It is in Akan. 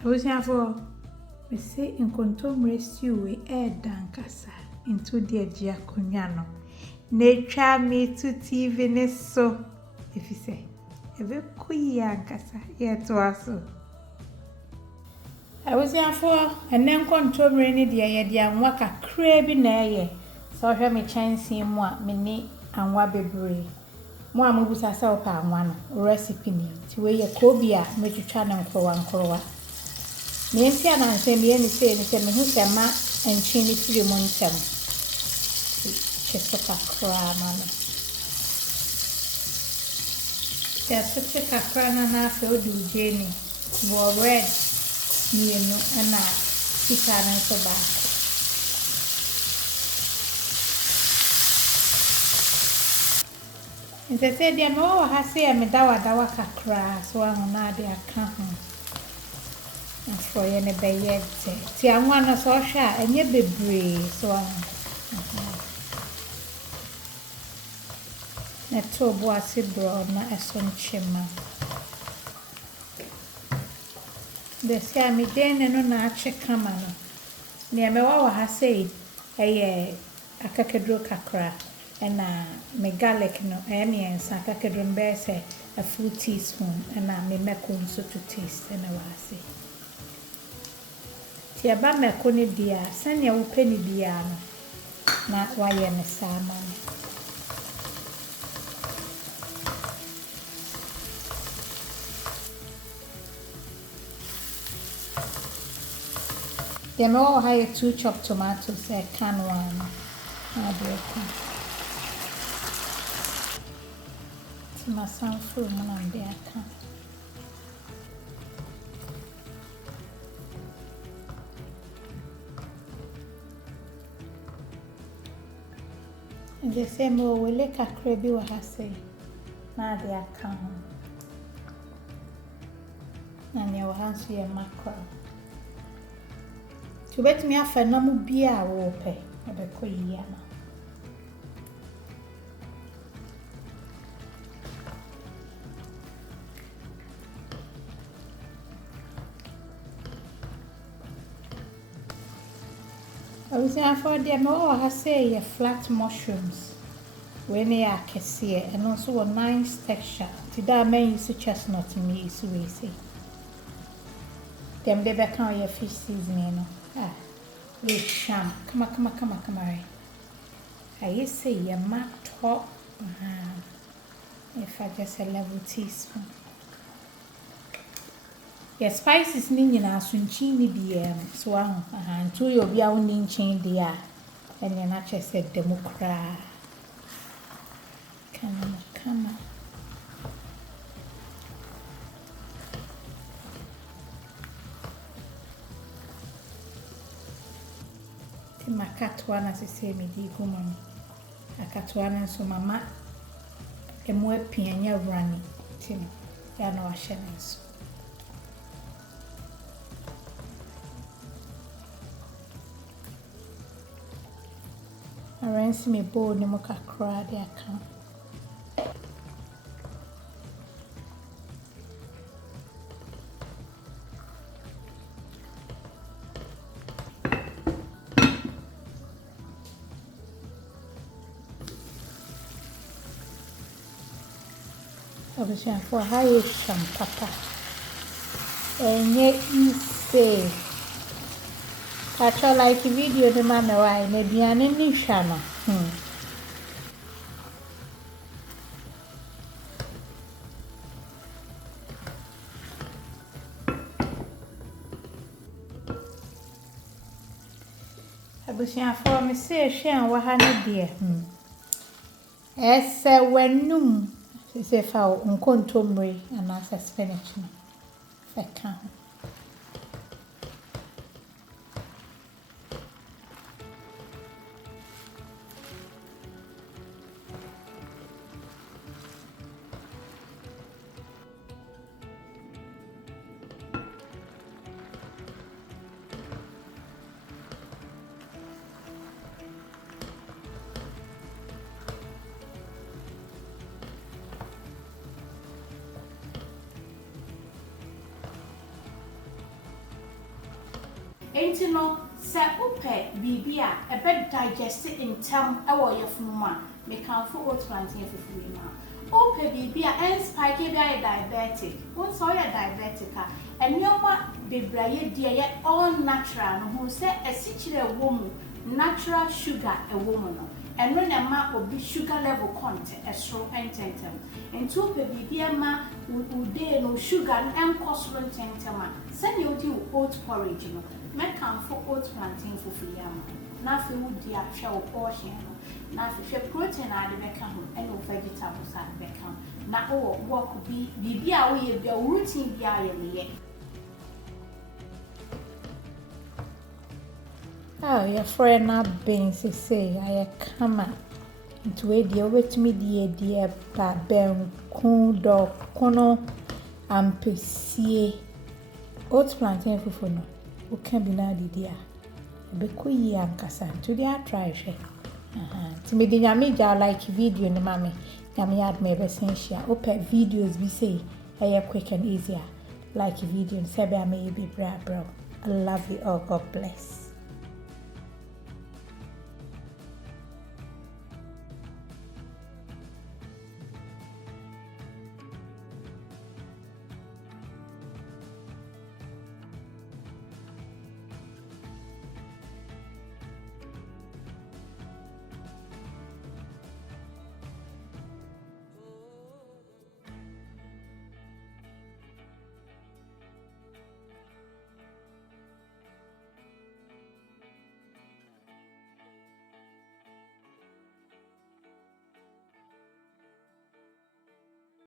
Abusuafo, me say nkontomre stew we dankasa into the agia konwa no. Na twa me to TV ne so. Efise, ebe kuyi ankasa ye to aso. Abusuafo, ene nkontomre ne de ye de anwa kakra bi na ye. So hwe me chansi mu a me ni anwa bebre. Mo amubusa sa opa anwa no recipe ni. Ti we ye kobi a me twitwa na nkrowa. Me ntia na nse me ni se me hu se ma enchi ni firi mo ntem. Cheso kakra ma no. Ya sote kakra na afa odi uje ni. Bo red ni enu na sika na nso baako. Nse se dia me wo ha se me dawa kakra so ahu na ade aka ho. For ye ne be ye ti anwa no so hwe a enye bebre so na to bo ase bro na eso nchema de sia mi den no na ache kama no ne me wa ha sei eye akakedro kakra na me garlic no me ensa akakedro mbe se a full teaspoon na me meko nso to taste na wa ase. Ti aba meko ne dia sane wo peni dia no na wa ye ne sama no. Dem all have 2 chopped tomatoes can one. My son fruit on there can. The same way we like a crabby or has say. Now they are come. And your hands be a mackerel. To bet me a phenomenal beer or pay or the queen. I was saying for them all I say flat mushrooms when they are cassia and also a nice texture. Today I may use chestnut in me so we say. Them they back on your fish seasoning. We sham. Come on. I say your mat top. If I just a level teaspoon. Your spices ni nyina sunchi ni bi so ntu yo bia woni nchin de a ene na chese demokra kama ti makatwa na sese mi di gumon akatwa na so mama emu apianya wrani ti ya na wa hye I rinse me bowl ni mo kakra de aka. Obviously for high sham papa. Enye ise. I try like a video the man why maybe an any channel. I was here for me say share what honey dear. Yes, when noon, she say for uncontomry and as a spinach. I can't. Enti no se upe bibi a ebe digest intem ewo yefunu mu a me kan fo oat plantain fufu ma. Upe bibi a en spike bi a diabetic. Won so ya diabetic a enyoma bebraye die ye all natural no hu se esichire wo mu natural sugar ewo mu no. Enro na ma obi sugar level content esro ententem. Enti upe bibi ma ude no sugar enkosro ententem a se ne odi oat porridge no. Me kan fo oat plantain fufu yama. Na fe wudi a hwe wo portion no. Na fe protein a de beka ho ene wo vegetables a de beka ho. Na wo work bibi a wo ye bia routine bia ye ne ye. Your friend not being say I come into a dear with me, dear Ben Kundo Kono and Pessie oat plantain fufu no. Who can be now, dear? Bekuyi and Cassan to the try. To me, the Yamija like video in the mammy. Yamiad may be essential. Open videos, we say, I quick and easier. Like video and Sabia may be bra. I love you all. God bless.